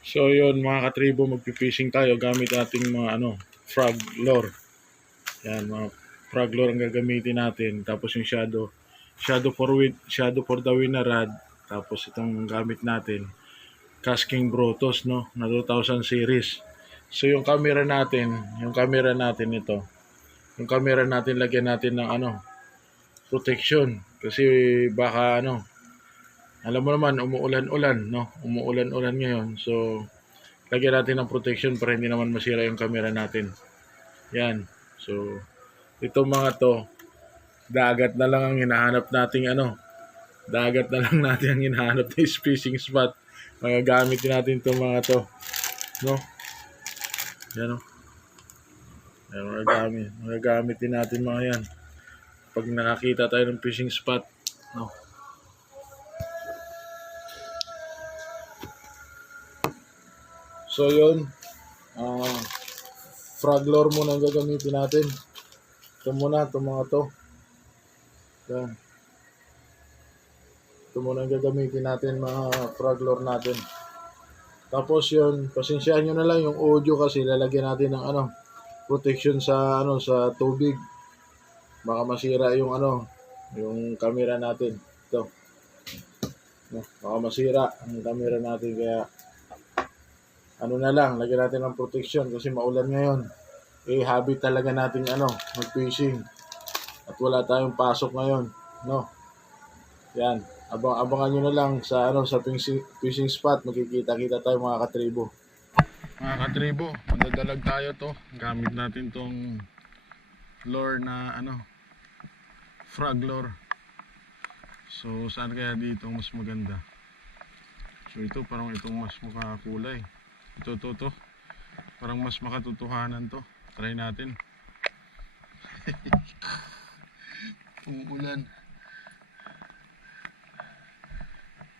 So yun mga katribo, magpipishing tayo gamit ating mga frog lure. Yan, mga frog lure ang gagamitin natin. Tapos yung shadow for the winner rod. Tapos itong gamit natin, Casking Brutus, no, na 2000 series. So yung camera natin ito. Yung camera natin lagyan natin ng protection kasi baka alam mo naman umuulan-ulan, no? Umuulan-ulan ngayon. So lagyan natin ng protection para hindi naman masira yung camera natin. Yan. So itong mga to, dagat na lang ang hinahanap nating dagat na lang natin ang hinahanap na fishing spot. Magagamit natin itong mga to, no? Yan, no? Yan, magagamit din natin mga yan pag nakakita tayo ng fishing spot, no? So yun, frog lure muna ang gagamitin natin. Ito muna, itong mga to. Yan. Ito muna ang gagamitin natin, mga frog lure natin. Tapos yun, pasensyahan nyo na lang yung audio kasi lalagyan natin ng protection sa sa tubig. Baka masira yung yung camera natin. Ito. No, baka masira ang camera natin kaya na lang, lagyan natin ng protection kasi maulan ngayon. Habit talaga natin mag-fishing. At wala tayong pasok ngayon, no? Yan. Abangan nyo na lang sa sa fishing spot, makikita-kita tayo mga katribo. Mga katribo, mandadalag tayo to. Gamit natin tong lure na frog lure. So saan kaya dito mas maganda? So ito parang itong mas makakulay. Ito to. Parang mas makatotohanan to. Try natin. Umuulan.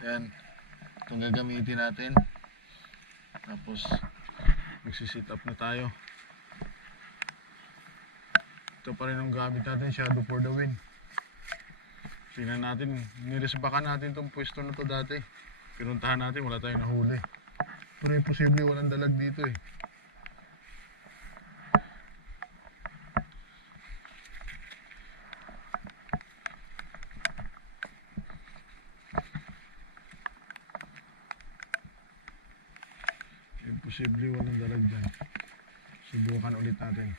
Yan. Itong gagamitin natin. Tapos magsisit up na tayo. Ito pa rin ang gamit natin, Shadow for the Wind. Tingnan natin, niresbakan natin itong pwesto na to dati. Pinuntahan natin, wala tayong nahuli. Pero imposible walang dalag dito eh. Imposible walang dalag dyan. Subukan ulit natin.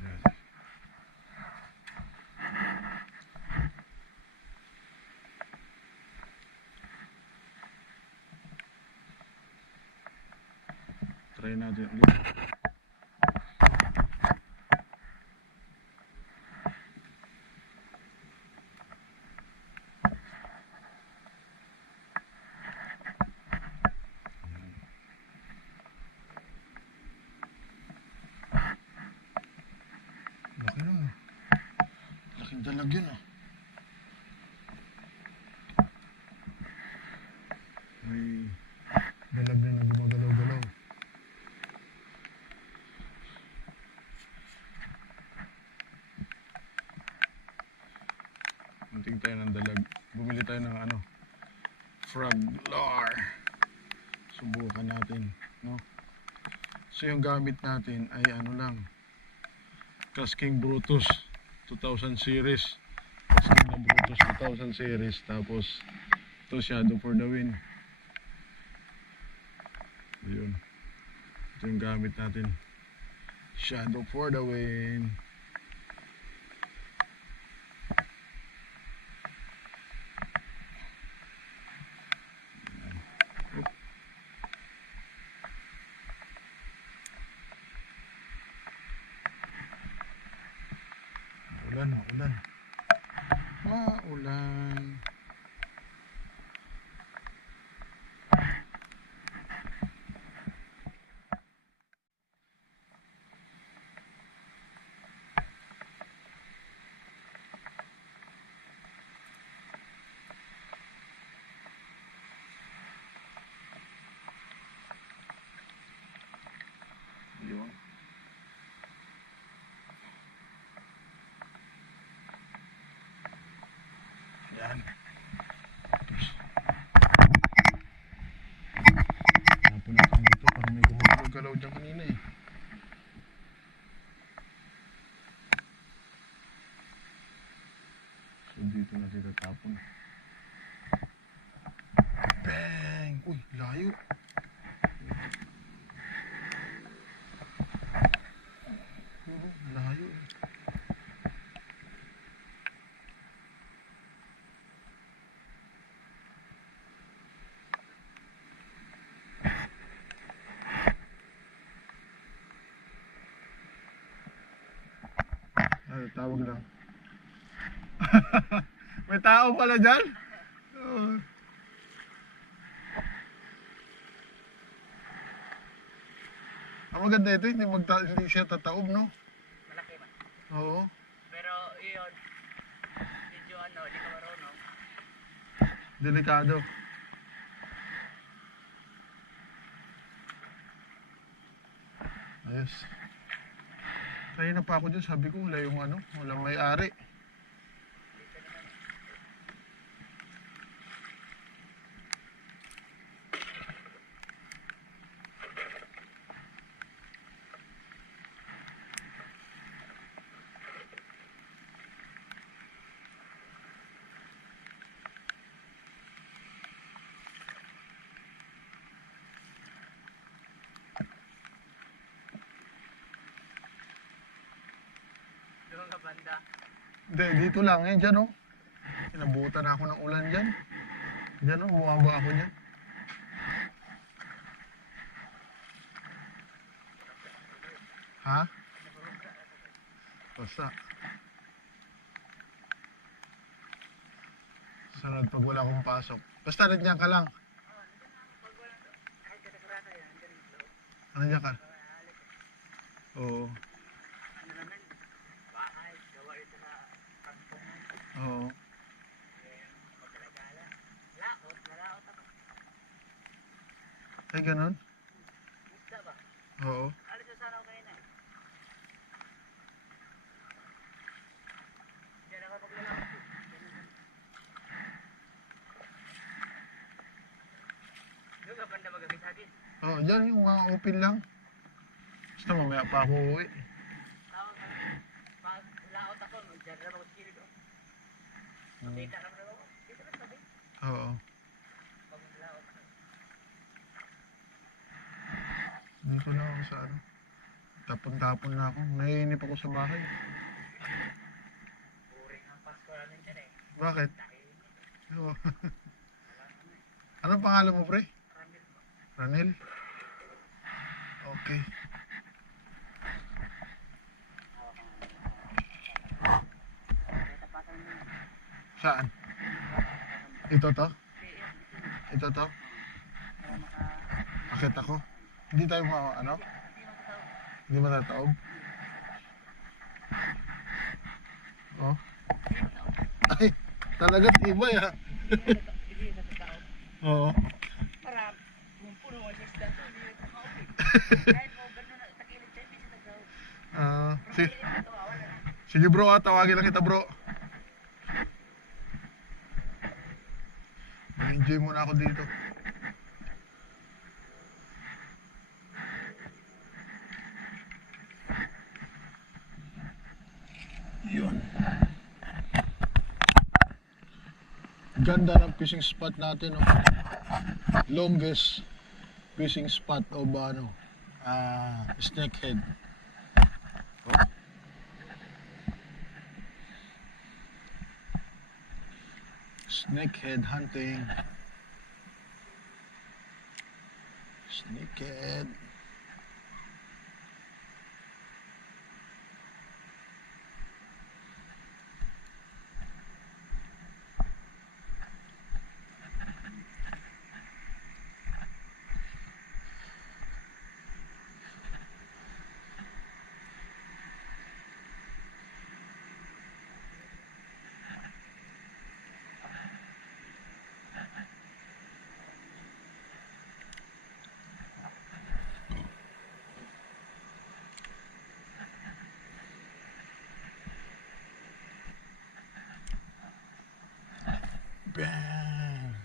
Yes. Try natin ulit. Laki nun. Laking dalag yun ah. May dalag na gumagalaw-galaw. Munting tayo ng dalag. Bumili tayo ng frog lure. Subukan natin, no? So yung gamit natin ay lang, Casking Brutus 2000 series. Casking Brutus 2000 series. Tapos ito Shadow for the Wind. Ayun. Ito yung gamit natin, Shadow for the Wind. Maulan. Yun. Tawag lang. May tao pala dyan? Ang maganda ito, hindi siya tataob, no? Malaki man. Oo. Pero yun, medyo ano, di ka marunong. Delikado. Ayos. Kanina pa ako dyan, sabi ko wala yung ano, walang may-ari. Doon ka banda. Hindi, dito lang eh, dyan oh. Inabutan ako ng ulan dyan. Dyan oh, bumaba ako dyan. Ha? Basta. Sunod pag wala akong pasok. Basta nandiyan ka lang. Nandiyan ka? Oo. Ano naman, bahay, gawa ito na pagpungan. Oo. Pagkalagala. Nalaot ako. Ay, ganun? Gusto ba? Oo. Alis na sana ako kanina eh. Hindi na ako paglalakot. Doon ka banda magagisagin. Oo, dyan yung mga open lang. Basta mamaya pa ako uwi. Tawag ka. Pag laot ako, dyan na ako skilid ko. Makita naman ako. Dito ba sabi? Oo. Pag laot ako. Dito na ako sa ano. Tapon-tapon na ako. Naiinip ako sa bahay. Puring ang Pasko namin dyan eh. Bakit? Dahil Oo. Anong pangalan mo, pre? Ramil mo. Ranel? Okay. Tapatan mo yun. Saan? Ito to? Hindi Ito to? para maka... Akit ako? Hindi tayo ano? Hindi makataw. Hindi matataob? Oh. Ay, talaga tibay ha. Hindi nakataw. Oo. Para kung puno ang isda to, hindi nakakaw. Kahit mo gano'n na takilid tayo, hindi siya nagkaw. Si Takilid na to, wala na. Sige bro, tawagin lang kita bro. Mag-enjoy muna ako dito. Yun. Ganda ng fishing spot natin, no? Longest fishing spot o ba ano? Snakehead. Oh. Snakehead hunting. Snakehead. Bang!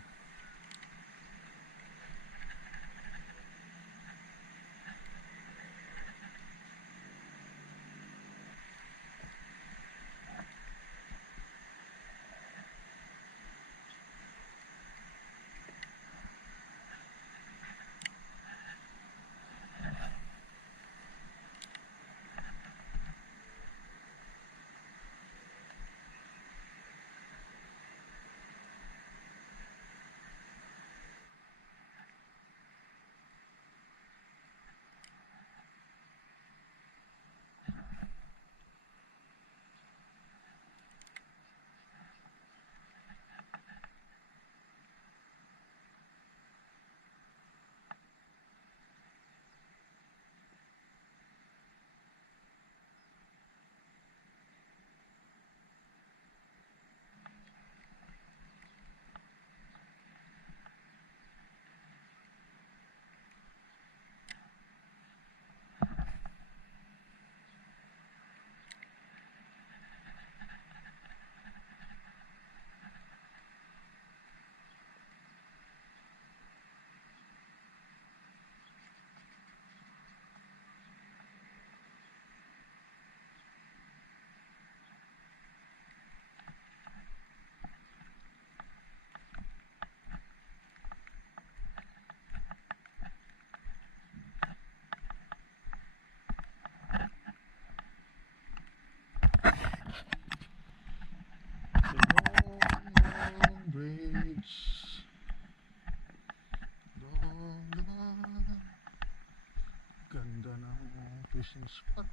fishing spot.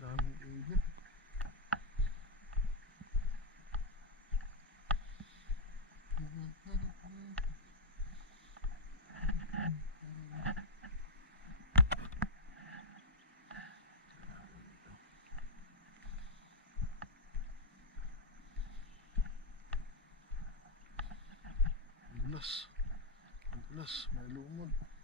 Daming ihip. Madulas. Madulas. May lumot.